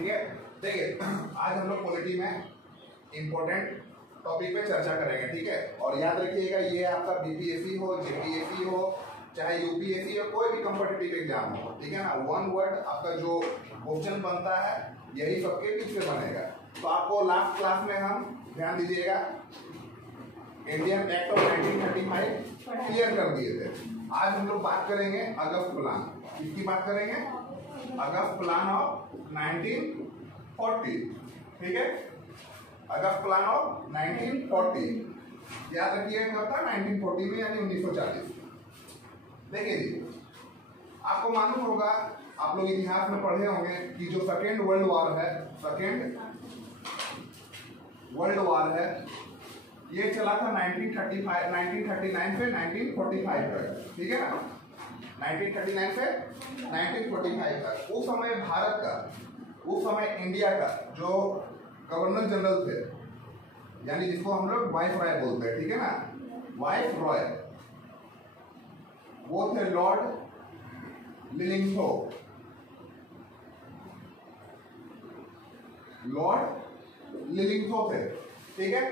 ठीक है। देखिए आज हम लोग पॉलिटी में इम्पोर्टेंट टॉपिक पे चर्चा करेंगे, ठीक है। और याद रखिएगा ये आपका बीपीएससी हो, जेपीएससी हो, चाहे यूपीएससी हो, कोई भी कॉम्पिटिटिव एग्जाम हो, ठीक है ना। वन वर्ड आपका जो क्वेश्चन बनता है यही सबके बीच में बनेगा। तो आपको लास्ट क्लास में हम ध्यान दीजिएगा इंडियन एक्ट ऑफ 1935 क्लियर कर दिए थे। आज हम लोग बात करेंगे अगस्त प्लान। किसकी बात करेंगे? अगस्त प्लान ऑफ 1940, ठीक है। अगस्त प्लान ऑफ 1940 याद रखिए कब था? 1940 में, यानी 1940। देखिए जी, आपको मालूम होगा, आप लोग इतिहास में पढ़े होंगे कि जो सेकेंड वर्ल्ड वॉर है, सेकेंड वर्ल्ड वॉर है, ये चला था 1939 से 1945 तक, ठीक है ना। 1939 से 1945 तक उस समय भारत का, उस समय इंडिया का जो गवर्नर जनरल थे, यानी जिसको हम लोग वाइस रॉय बोलते हैं, ठीक है ना, वाइस रॉय, वो थे लॉर्ड लिलिंगथो। लॉर्ड लिलिंगथो थे, ठीक है।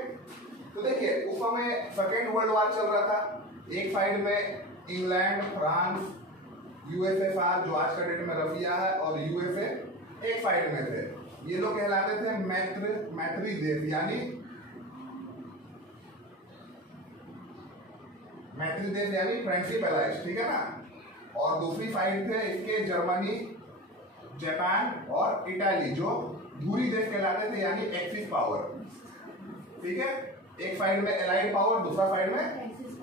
तो देखिए उस समय सेकेंड वर्ल्ड वॉर चल रहा था। एक साइड में इंग्लैंड, फ्रांस, यूएसएसआर जो आज का डेट में रसिया है, और यूएसए एक साइड में थे। ये लोग कहलाते थे मैत्री देश, यानी मैत्री देश यानी फ्रेंडशिप एलाइज, ठीक है ना। और दूसरी साइड थे इसके जर्मनी, जापान और इटाली जो धुरी देश कहलाते थे, यानी एक्सिस पावर, ठीक है। एक साइड में एलाइड पावर, दूसरा साइड में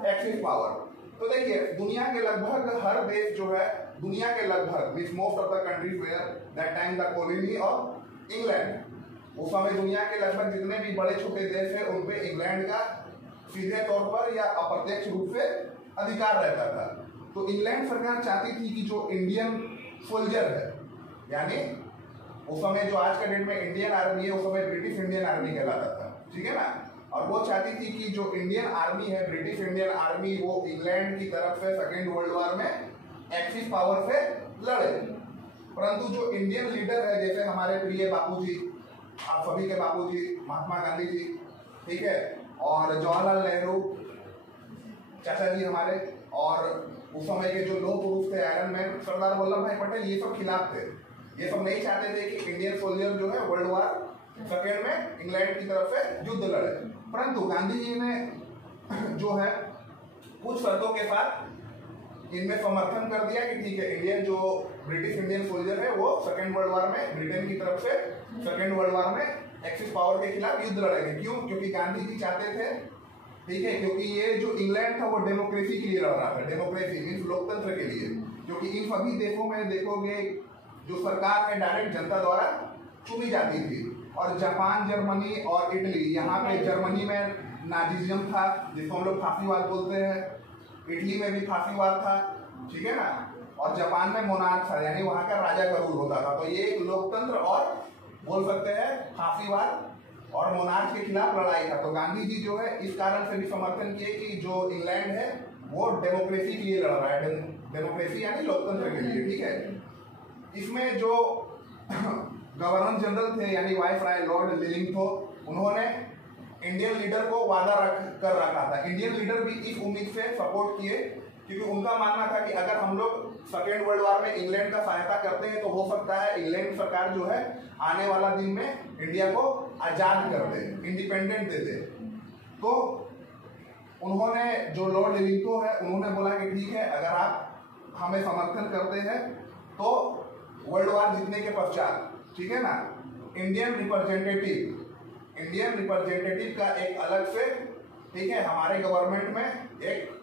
एक्सिस पावर। तो देखिए दुनिया के लगभग हर देश जो है, दुनिया के लगभग most of the countries where that time the colony of England, उस समय दुनिया के लगभग जितने भी बड़े छोटे देश है उन पे इंग्लैंड का सीधे तौर पर या अप्रत्यक्ष रूप से अधिकार रहता था। तो इंग्लैंड सरकार चाहती थी कि जो इंडियन सोल्जर है, यानी उस समय जो आज के डेट में इंडियन आर्मी है, उस समय ब्रिटिश इंडियन आर्मी कहलाता था, ठीक है ना। और वो चाहती थी कि जो इंडियन आर्मी है, ब्रिटिश इंडियन आर्मी, वो इंग्लैंड की तरफ से सेकेंड वर्ल्ड वॉर में एक्सिस पावर से लड़े। परंतु जो इंडियन लीडर है, जैसे हमारे प्रिय बापूजी, आप सभी के बापूजी महात्मा गांधी जी, ठीक है, और जवाहरलाल नेहरू चाचा जी हमारे, और उस समय के जो लोह पुरुष थे, आयरन मैन सरदार वल्लभ भाई पटेल, ये सब खिलाफ थे। ये सब नहीं चाहते थे कि इंडियन सोल्जर जो है वर्ल्ड वॉर सेकेंड में इंग्लैंड की तरफ से युद्ध लड़े। परंतु गांधी जी ने जो है कुछ शर्तों के साथ इनमें समर्थन कर दिया कि ठीक है, इंडियन जो ब्रिटिश इंडियन सोल्जर है वो सेकेंड वर्ल्ड वॉर में ब्रिटेन की तरफ से सेकेंड वर्ल्ड वॉर में एक्सिस पावर के खिलाफ युद्ध लड़ेंगे। क्यों? क्योंकि गांधी जी चाहते थे, ठीक है, क्योंकि ये जो इंग्लैंड था वो डेमोक्रेसी के लिए लड़ रहा था, डेमोक्रेसी मीन्स लोकतंत्र के लिए। क्योंकि इन सभी देशों में देखोगे जो सरकार है डायरेक्ट जनता द्वारा चुनी जाती थी। और जापान, जर्मनी और इटली, यहाँ पे जर्मनी में नाजिज्म था जिसको हम लोग फांसीवाद बोलते हैं, इटली में भी फांसीवाद था, ठीक है ना, और जापान में मोनार्क था, यानी वहाँ का राजा का रूल होता था। तो ये एक लोकतंत्र और बोल सकते हैं फांसीवाद और मोनार्क के खिलाफ लड़ाई था। तो गांधी जी जो है इस कारण से भी समर्थन किए कि जो इंग्लैंड है वो डेमोक्रेसी के लिए लड़ रहा है, डेमोक्रेसी यानी लोकतंत्र के लिए, ठीक है। इसमें जो गवर्नर जनरल थे यानी वाइस रॉय लॉर्ड लिलिंगथो, उन्होंने इंडियन लीडर को वादा कर रखा था। इंडियन लीडर भी इस उम्मीद से सपोर्ट किए क्योंकि उनका मानना था कि अगर हम लोग सेकेंड वर्ल्ड वॉर में इंग्लैंड का सहायता करते हैं तो हो सकता है इंग्लैंड सरकार जो है आने वाला दिन में इंडिया को आजाद कर दे, इंडिपेंडेंट दे दे। तो उन्होंने, जो लॉर्ड लिलिंगथो है, उन्होंने बोला कि ठीक है, अगर आप हमें समर्थन करते हैं तो वर्ल्ड वॉर जीतने के पश्चात, ठीक है ना, इंडियन रिप्रेजेंटेटिव का एक अलग से, ठीक है, हमारे गवर्नमेंट में एक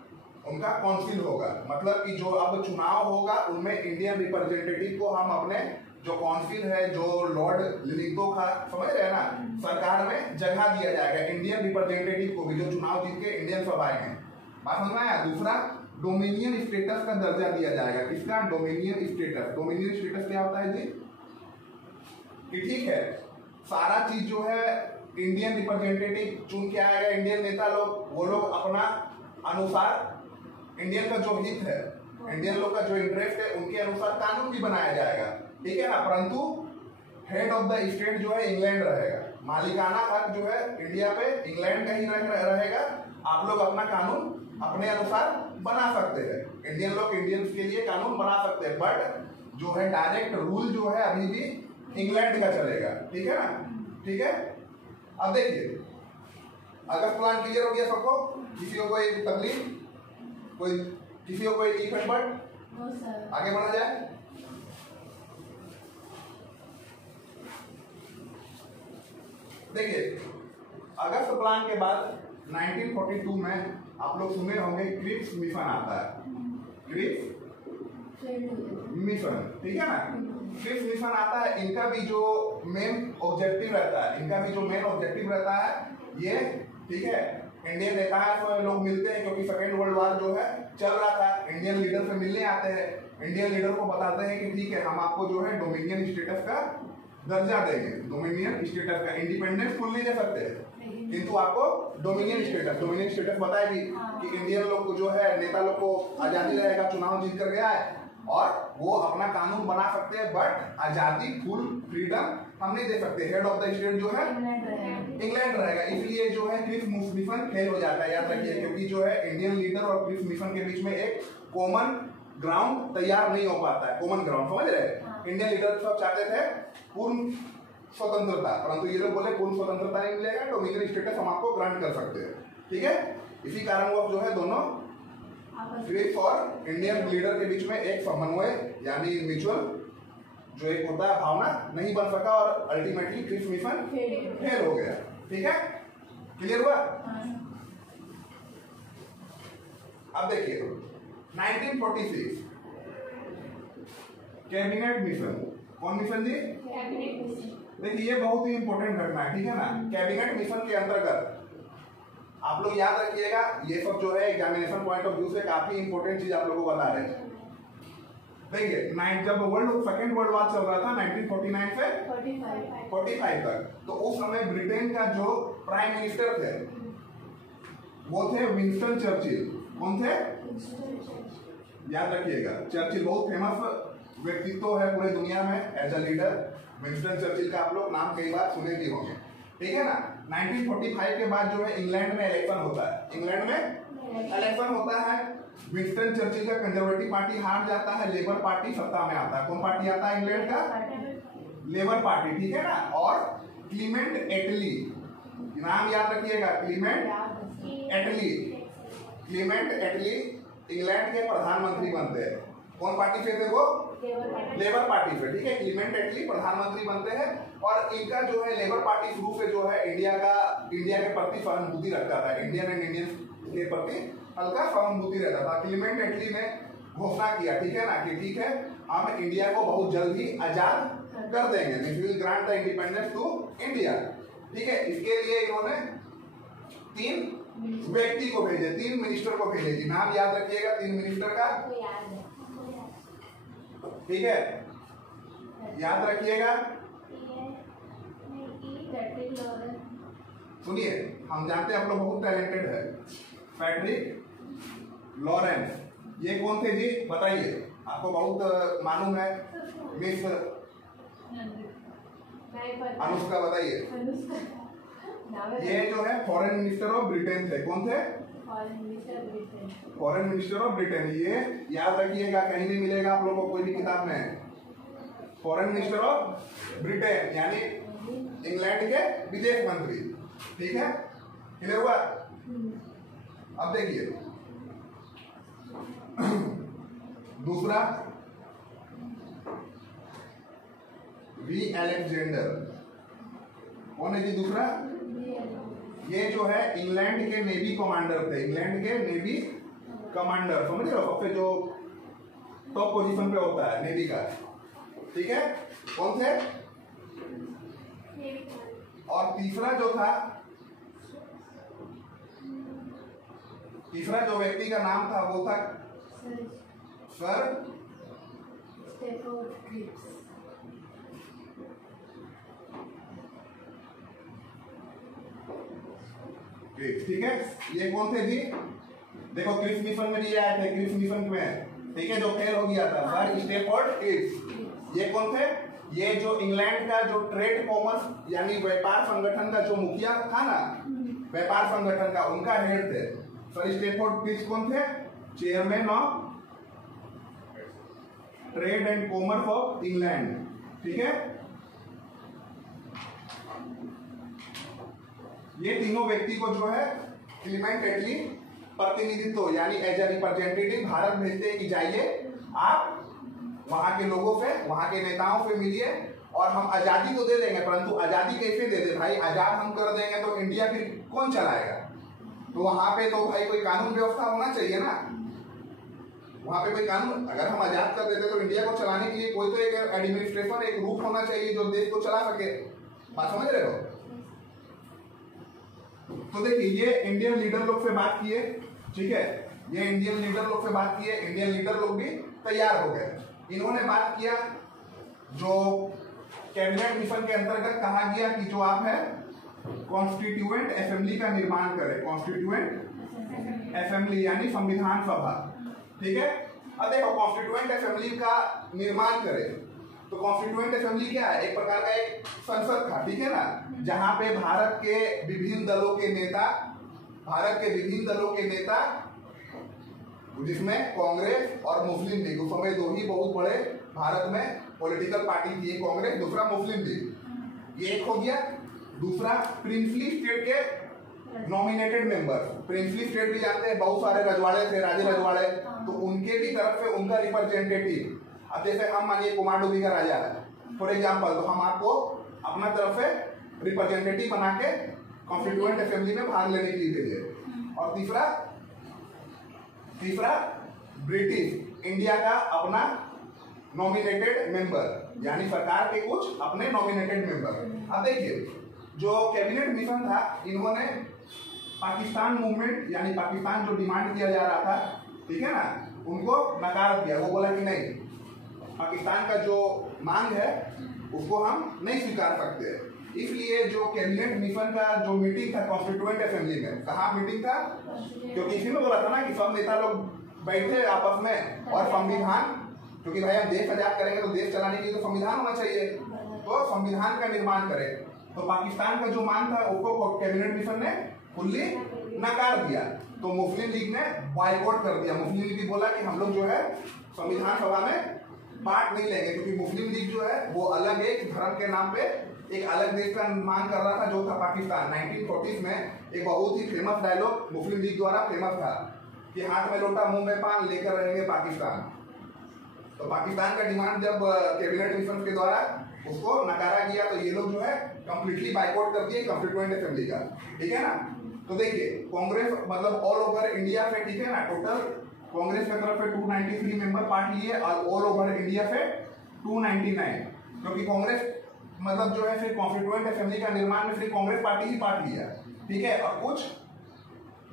उनका काउंसिल होगा। मतलब कि जो अब चुनाव होगा उनमें इंडियन रिप्रेजेंटेटिव को हम अपने जो काउंसिल है, जो लॉर्ड लिलिंगथो का, समझ रहे हैं ना, सरकार में जगह दिया जाएगा इंडियन रिप्रेजेंटेटिव को भी, जो चुनाव जीत के इंडियन सब आए हैं। बात समझ में आया? दूसरा, डोमिनियन स्टेटस का दर्जा दिया जाएगा। किसका? Dominion status. डोमिनियन स्टेटस क्या होता है जी? कि ठीक है, सारा चीज जो है इंडियन रिप्रेजेंटेटिव चुन के आएगा, इंडियन नेता लोग, वो लोग अपना अनुसार इंडियन का जो हित है, इंडियन लोग का जो इंटरेस्ट है, उनके अनुसार कानून भी बनाया जाएगा, ठीक है ना। परंतु हेड ऑफ द स्टेट जो है इंग्लैंड रहेगा, मालिकाना हक जो है इंडिया पे इंग्लैंड का ही रहेगा। आप लोग अपना कानून अपने अनुसार बना सकते हैं, इंडियन लोग इंडियंस के लिए कानून बना सकते हैं, बट जो है डायरेक्ट रूल जो है अभी भी इंग्लैंड का चलेगा। ठीक है ना, ठीक है। अब देखिए अगस्त प्लान क्लियर हो गया सबको? किसी को कोई तकलीफ, कोई किसी को कोई ईफ एंड बट? आगे बढ़ा जाए। देखिए अगस्त प्लान के बाद 1942 में आप लोग सुने होंगे क्रिप्स मिशन आता है, क्रिप्स मिशन, ठीक है ना। क्रिप्स मिशन आता है, इनका भी जो मेन ऑब्जेक्टिव रहता है ये, ठीक है, इंडियन नेता तो लोग मिलते हैं क्योंकि सेकेंड वर्ल्ड वॉर जो है चल रहा था, इंडियन लीडर से मिलने आते हैं, इंडियन लीडर को बताते हैं कि ठीक है हम आपको जो है डोमिनियन स्टेटस का दर्जा देंगे, डोमिनियन स्टेटस का, इंडिपेंडेंस फुल नहीं दे सकते किंतु आपको डोमिनियन स्टेटस बताएगी कि इंडियन लोग को जो है नेता लोग को आजादी रहेगा, चुनाव जीत कर गया है और वो अपना कानून बना सकते हैं, बट आजादी फुल फ्रीडम हम नहीं दे सकते। हेड ऑफ द स्टेट जो है इंग्लैंड रहेगा, इसलिए जो है क्रिप्स मिशन फेल हो जाता है, याद रखिए, क्योंकि जो है इंडियन लीडर और क्रिप्स मिशन के बीच में एक कॉमन ग्राउंड तैयार नहीं हो पाता है। कॉमन ग्राउंड समझ रहे? इंडियन लीडर सब चाहते थे पूर्ण स्वतंत्रता, परंतु ये लोग बोले पूर्ण स्वतंत्रता नहीं मिलेगा, डोमिनियन स्टेटस हम आपको ग्रांट कर सकते हैं, ठीक है। इसी कारण वो जो है दोनों क्रिप्स और इंडियन लीडर के बीच में एक समन्वय यानी म्यूचुअल जो एक होता है भावना नहीं बन सका और अल्टीमेटली क्रिप्स मिशन फेल हो गया, ठीक है। क्लियर हुआ? अब देखिए 1946 कैबिनेट मिशन, कौन मिशन जी? Cabinet mission. देखिए ये बहुत ही इंपॉर्टेंट घटना है, ठीक है ना। कैबिनेट मिशन के अंतर्गत आप लोग याद रखिएगा, ये सब जो है एग्जामिनेशन पॉइंट ऑफ व्यू से काफी इंपॉर्टेंट चीज आप लोगों को बता रहे हैं। देखिए जब सेकेंड वर्ल्ड वॉर चल रहा था 1949 से 45 तक, तो उस समय ब्रिटेन का जो प्राइम मिनिस्टर थे वो थे विंस्टन चर्चिल। कौन थे? याद रखिएगा, चर्चिल बहुत फेमस व्यक्तित्व है पूरे दुनिया में as a leader. Winston Churchill का आप लोग नाम कई बार सुने भी होंगे, ठीक है ना। 1945 के बाद जो है इंग्लैंड में इलेक्शन होता है, इंग्लैंड में इलेक्शन होता है, विंस्टन चर्चिल का कंजर्वेटिव पार्टी हार जाता है, लेबर पार्टी सत्ता में आता है। कौन पार्टी आता है इंग्लैंड का? लेबर पार्टी, ठीक है ना। और क्लीमेंट एटली, नाम याद रखिएगा, क्लीमेंट एटली इंग्लैंड के प्रधानमंत्री बनते हैं। कौन पार्टी से थे वो? लेबर पार्टी से, ठीक है। क्लीमेंट एटली प्रधानमंत्री बनते हैं और इनका जो है लेबर पार्टी शुरू से जो है इंडिया के प्रति सहानुभूति रखता था, इंडियन एंड इंडियन के प्रति हल्का सहानुभूति रहता था। क्लीमेंट एटली ने घोषणा किया, ठीक है ना, कि ठीक है हम इंडिया को बहुत जल्द ही आजाद कर देंगे, we will grant the independence to India, ठीक है। इसके लिए इन्होंने 3 व्यक्ति को भेजे, 3 मिनिस्टर को भेजे जी। नाम याद रखिएगा 3 मिनिस्टर का, ठीक है, याद रखिएगा। सुनिए, हम जानते हैं आप लोग बहुत टैलेंटेड है। फ्रेडरिक लॉरेंस, ये कौन थे जी? बताइए, आपको बहुत मालूम है। मिस अनुष्का बताइए। ये जो है फॉरेन मिनिस्टर ऑफ ब्रिटेन थे। कौन थे? Foreign minister of Britain. ये याद रखिएगा, कहीं नहीं मिलेगा आप लोगों को कोई भी किताब में। फॉरेन मिनिस्टर ऑफ ब्रिटेन यानी इंग्लैंड के विदेश मंत्री, ठीक है। क्लियर हुआ? अब देखिए दूसरा, वी अलेक्जेंडर। कौन है जी दूसरा? ये जो है इंग्लैंड के नेवी कमांडर थे, इंग्लैंड के नेवी कमांडर, समझ रहे हो, सबसे जो टॉप पोजीशन पे होता है नेवी का, ठीक है। कौन थे? और तीसरा जो व्यक्ति का नाम था वो था सर ठीक है। ये कौन थे जी? देखो क्रिप्स मिशन में भी आए थे, क्रिप्स मिशन में, ठीक है, जो फेल हो गया था, सर स्टेफोर्ड क्रिप्स। ये कौन थे? ये जो इंग्लैंड का जो ट्रेड कॉमर्स यानी व्यापार संगठन का जो मुखिया था ना, व्यापार संगठन का, उनका हेड थे सर स्टैफोर्ड पीस। कौन थे? Chairman of trade and commerce of England. ठीक है, ये तीनों व्यक्ति को जो है क्लीमेंट एटली प्रतिनिधित्व यानी एज ए रिप्रेजेंटेटिव भारत भेजते हैं कि जाइए आप वहां के लोगों से, वहां के नेताओं से मिलिए और हम आजादी तो दे देंगे, परंतु आजादी कैसे दे दे भाई? आजाद हम कर देंगे तो इंडिया फिर कौन चलाएगा? तो वहां पे तो भाई कोई कानून व्यवस्था होना चाहिए ना, वहां पे कोई कानून। अगर हम आजाद कर देते तो इंडिया को चलाने के लिए कोई तो एक एडमिनिस्ट्रेशन, एक रूप होना चाहिए जो देश को चला सके। बात समझ रहे हो? तो देखिए, ये इंडियन लीडर लोग से बात किए, ठीक है, ये इंडियन लीडर लोग से बात किए, इंडियन लीडर लोग भी तैयार हो गए। इन्होंने बात किया, जो कैबिनेट मिशन के अंतर्गत कहा गया कि जो आप है कॉन्स्टिट्यूएंट असेंबली का निर्माण करें, कॉन्स्टिट्यूएंट असेंबली यानी संविधान सभा। ठीक है, अब देखो कॉन्स्टिट्यूएंट असेंबली का निर्माण करें तो कॉन्स्टिट्यूएंट असेंबली क्या है? एक प्रकार का एक संसद था, ठीक है ना, जहां पे भारत के विभिन्न दलों के नेता, जिसमें कांग्रेस और मुस्लिम लीग, उस समय दो ही बहुत बड़े भारत में पॉलिटिकल पार्टी थी, कांग्रेस, दूसरा मुस्लिम लीग, ये एक हो गया। दूसरा प्रिंसली स्टेट के नॉमिनेटेड मेंबर, प्रिंसली स्टेट भी जानते हैं, बहुत सारे रजवाड़े थे, राजे रजवाड़े, तो उनके भी तरफ से उनका रिप्रेजेंटेटिव। अब जैसे हम मानिए कुमारडुबी का राजा है फॉर एग्जाम्पल, तो हम आपको अपना तरफ से रिप्रेजेंटेटिव बना के कॉन्स्टिट्यूएंट असेंबली में भाग लेने के लिए भेजे। और तीसरा ब्रिटिश इंडिया का अपना नॉमिनेटेड मेंबर, यानी सरकार के कुछ अपने नॉमिनेटेड मेंबर। अब देखिए, जो कैबिनेट मिशन था, इन्होंने पाकिस्तान मूवमेंट यानी पाकिस्तान जो डिमांड किया जा रहा था, ठीक है ना, उनको नकार दिया। वो बोला कि नहीं, पाकिस्तान का जो मांग है उसको हम नहीं स्वीकार सकते। इसलिए जो कैबिनेट मिशन का जो मीटिंग था कॉन्स्टिट्यूएंट असेंबली में, कहाँ मीटिंग था? क्योंकि इसी में बोला था ना कि सब नेता लोग बैठे आपस में और संविधान, क्योंकि भाई हम देश आजाद करेंगे तो देश चलाने के लिए तो संविधान होना चाहिए, तो संविधान का निर्माण करें। तो पाकिस्तान का जो मांग था उसको कैबिनेट मिशन ने फुल्ली नकार दिया। तो मुस्लिम लीग ने बॉयकॉट कर दिया। मुस्लिम लीग भी बोला कि हम लोग जो है संविधान सभा में पार्ट नहीं लेंगे, क्योंकि मुस्लिम लीग जो है वो अलग एक धर्म के नाम पे एक अलग देश का निर्माण कर रहा था, जो था पाकिस्तान। 1940s में एक बहुत ही फेमस डायलॉग मुस्लिम लीग द्वारा फेमस था कि हाथ में लोटा मुंह में पान, लेकर रहेंगे पाकिस्तान। तो पाकिस्तान का डिमांड जब कैबिनेट मिशन के द्वारा उसको नकारा गया, तो ये लोग जो है कंप्लीटली बाइकआउट कर दिए कॉन्स्टिट्यूएंट असेंबली का। ठीक है ना, तो देखिए कांग्रेस मतलब ऑल ओवर इंडिया से, ठीक है ना, टोटल कांग्रेस की तरफ से 293 मेंबर पार्ट लिए और ऑल ओवर इंडिया से 299, क्योंकि कांग्रेस मतलब जो है फिर कॉन्स्टिट्यूएंट असेंबली का निर्माण में सिर्फ कांग्रेस पार्टी ही पार्ट लिया। ठीक है, और कुछ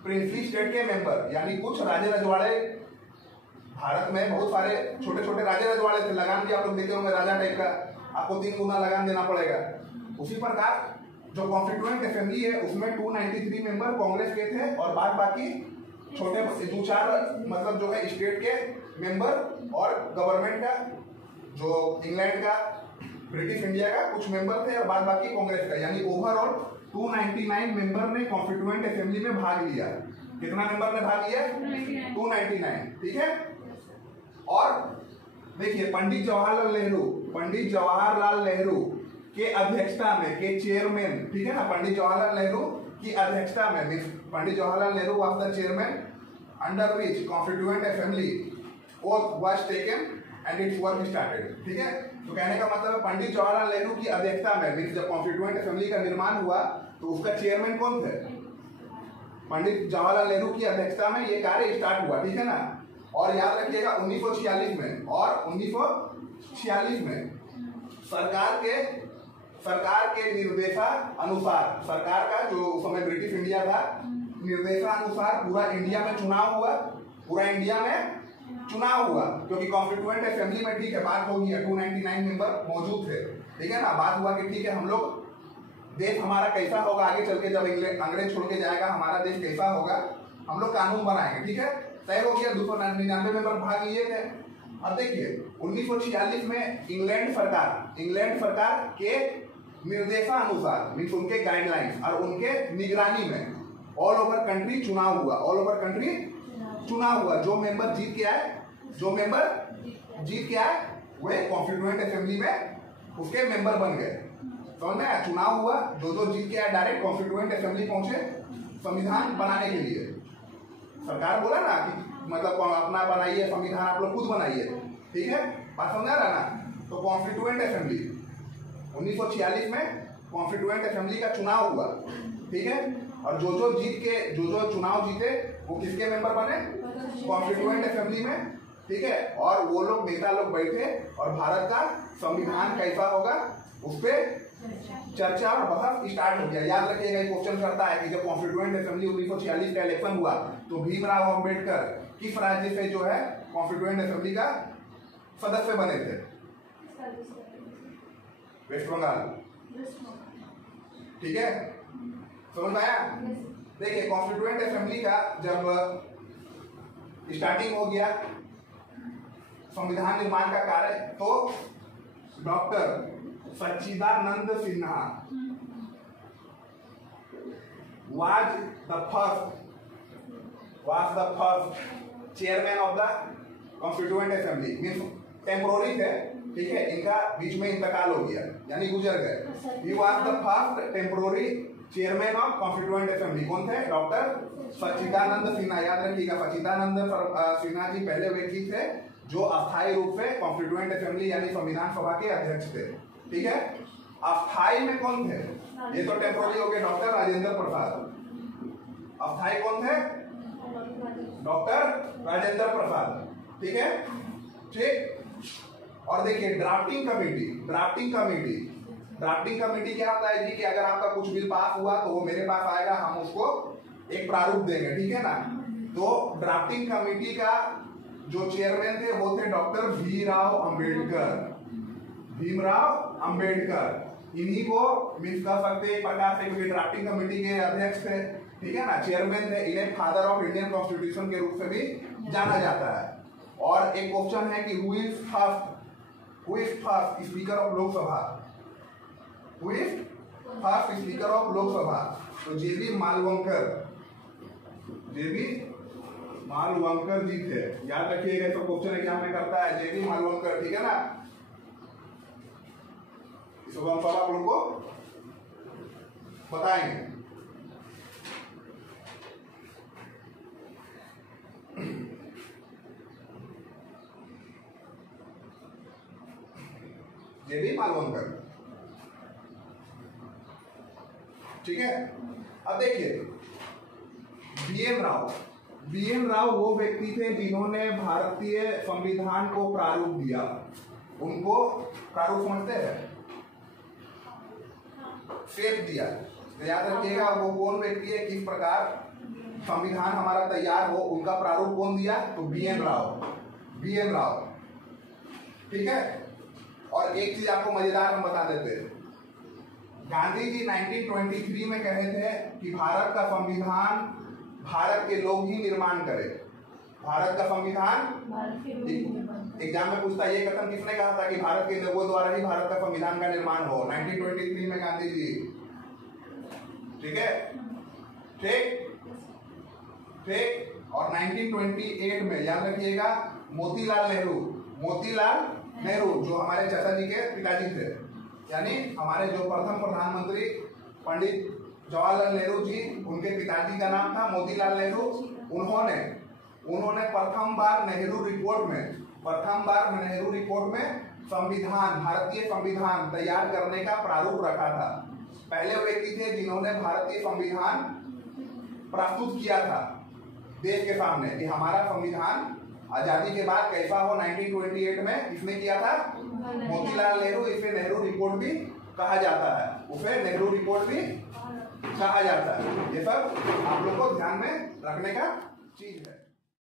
प्रिंसली स्टेट के मेंबर यानी कुछ राजे रजवाड़े, भारत में बहुत सारे छोटे छोटे राजे रजवाड़े थे, लगान भी आप लोग देते होंगे राजा टाइप का, आपको 3 गुना लगान देना पड़ेगा। उसी प्रकार जो कॉन्स्टिट्यूएंट असेंबली है उसमें 293 मेंबर कांग्रेस के थे और बाद बाकी छोटे 2-4 मतलब जो है स्टेट के मेंबर और गवर्नमेंट का, जो इंग्लैंड का, ब्रिटिश इंडिया का कुछ मेंबर थे और बाद बाकी कांग्रेस का, यानी ओवरऑल 299 मेंबर ने कॉन्स्टिट्यूएंट असेंबली में भाग लिया। कितना मेंबर ने भाग लिया? 299। ठीक है, और देखिए पंडित जवाहरलाल नेहरू के अध्यक्षता में, के चेयरमैन, ठीक है ना, पंडित जवाहरलाल नेहरू की अध्यक्षता में, Pandit Jawaharlal Nehru was the chairman under which constituent assembly was taken and its work started. ठीक है, तो कहने का मतलब है पंडित जवाहरलाल नेहरू की अध्यक्षता में जब कॉन्स्टिट्यूएंट असेंबली का निर्माण हुआ तो उसका चेयरमैन कौन थे? पंडित जवाहरलाल नेहरू की अध्यक्षता में ये कार्य स्टार्ट हुआ। ठीक है ना, और याद रखिएगा 1946 में और 1946 में सरकार के निर्देशानुसार, सरकार का जो उस समय ब्रिटिश इंडिया था, निर्देशानुसार पूरा इंडिया में चुनाव हुआ, क्योंकि कॉन्स्टिट्यूएंट असेंबली में, ठीक है, बात होगी 299 मेंबर मौजूद थे। ठीक है ना, बात हुआ कि ठीक है हम लोग देश हमारा कैसा होगा आगे चल के, जब अंग्रेज छोड़ के जाएगा हमारा देश कैसा होगा, हम लोग कानून बनाएंगे। ठीक है, तय हो गया। 299 मेंबर भाग लिए थे अब देखिए 1946 में इंग्लैंड सरकार के निर्देशानुसार मीन्स उनके गाइडलाइंस और उनके निगरानी में ऑल ओवर कंट्री चुनाव हुआ। जो मेंबर जीत के आए वे कॉन्स्टिट्यूएंट असेंबली में उसके मेंबर बन गए। समझ में आया? चुनाव हुआ, जो जीत के आए डायरेक्ट कॉन्स्टिट्यूएंट असेंबली पहुंचे संविधान बनाने के लिए। सरकार बोला ना कि मतलब अपना बनाइए संविधान, आप लोग खुद बनाइए, ठीक है, बात समझ आ रहा ना। तो कॉन्स्टिट्यूएंट असेंबली 1946 में कॉन्स्टिट्यूएंट असेंबली का चुनाव हुआ, ठीक है, और जो चुनाव जीते वो किसके मेंबर बने? कॉन्स्टिट्यूएंट असेंबली में, ठीक है। और वो लोग नेता लोग बैठे और भारत का संविधान कैसा होगा उस पर चर्चा और बहस स्टार्ट हो गया। याद रखिएगा, क्वेश्चन करता है कि जब कॉन्स्टिट्यूएंट असेंबली 1946 का इलेक्शन हुआ तो भीमराव अंबेडकर किस राज्य से जो है कॉन्स्टिट्यूएंट असेंबली का सदस्य बने थे? वेस्ट बंगाल, ठीक है, समझ में आया? देखिए कॉन्स्टिट्यूएंट असेंबली का जब स्टार्टिंग हो गया संविधान निर्माण का कार्य, तो doctor Sachchidanand Sinha was the first chairman of the constituent assembly, means temporary थे, ठीक है, इनका बीच में इंतकाल हो गया यानी गुजर गए। He was the first temporary chairman of constituent assembly। कौन थे? डॉक्टर सच्चिदानंद सिन्हा। याद रखिएगा, सच्चिदानंद सिन्हा जी पहले व्यक्ति थे जो अस्थायी रूप से कॉन्स्टिट्यूएंट असेंबली यानी संविधान सभा के अध्यक्ष थे, ठीक है। अस्थायी में कौन थे? ये तो टेम्पोररी हो गए, डॉक्टर राजेंद्र प्रसाद। अस्थायी कौन थे? डॉक्टर राजेंद्र प्रसाद, ठीक है, ठीक। और देखिए ड्राफ्टिंग कमेटी क्या होता है जी कि अगर आपका कुछ बिल पास हुआ तो वो मेरे पास आएगा, हम उसको एक प्रारूप देंगे, ठीक है ना। तो ड्राफ्टिंग कमेटी का जो चेयरमैन थे वो थे डॉक्टर भीमराव अंबेडकर। इन्हीं को मीन्स कर सकते एक प्रकार से, क्योंकि ड्राफ्टिंग कमेटी के अध्यक्ष थे, ठीक है ना, चेयरमैन थे, इन्हें फादर ऑफ इंडियन कॉन्स्टिट्यूशन के रूप से भी जाना जाता है। और एक क्वेश्चन है कि who is first speaker of Lok Sabha? तो जेबी मालवंकर जी थे। याद रखिएगा, तो क्वेश्चन एग्जाम में करता है जेबी मालवंकर, ठीक है ना। इसको हम सब आप लोग को बताएंगे। जेबी मालवंकर, ठीक है। अब देखिए बीएन राव वो व्यक्ति थे जिन्होंने भारतीय संविधान को प्रारूप दिया। उनको प्रारूप समझते हैं, शेप दिया। तो याद रखिएगा वो कौन व्यक्ति है, किस प्रकार संविधान हमारा तैयार हो, उनका प्रारूप कौन दिया? तो बीएन राव, ठीक है। और एक चीज आपको मजेदार हम बता देते हैं, गांधी जी 1923 में कहे थे कि भारत का संविधान भारत के लोग ही निर्माण करें। भारत का संविधान एग्जाम में पूछता है, ये कथन किसने कहा था कि भारत के लोगों द्वारा ही भारत का संविधान का निर्माण हो? 1923 में गांधी जी, ठीक है, ठीक। और 1928 में याद रखिएगा मोतीलाल नेहरू जो हमारे चाचा जी के पिताजी थे, यानी हमारे जो प्रथम प्रधानमंत्री पंडित जवाहरलाल नेहरू जी, उनके पिताजी का नाम था मोतीलाल नेहरू। उन्होंने प्रथम बार नेहरू रिपोर्ट में संविधान, भारतीय संविधान तैयार करने का प्रारूप रखा था। पहले व्यक्ति थे जिन्होंने भारतीय संविधान प्रस्तुत किया था देश के सामने कि हमारा संविधान आजादी के बाद कैसा हो। 1928 में किसने किया था? मोतीलाल नेहरू। इसे नेहरू रिपोर्ट भी कहा जाता है, ये सब आप लोग को ध्यान में रखने का चीज है।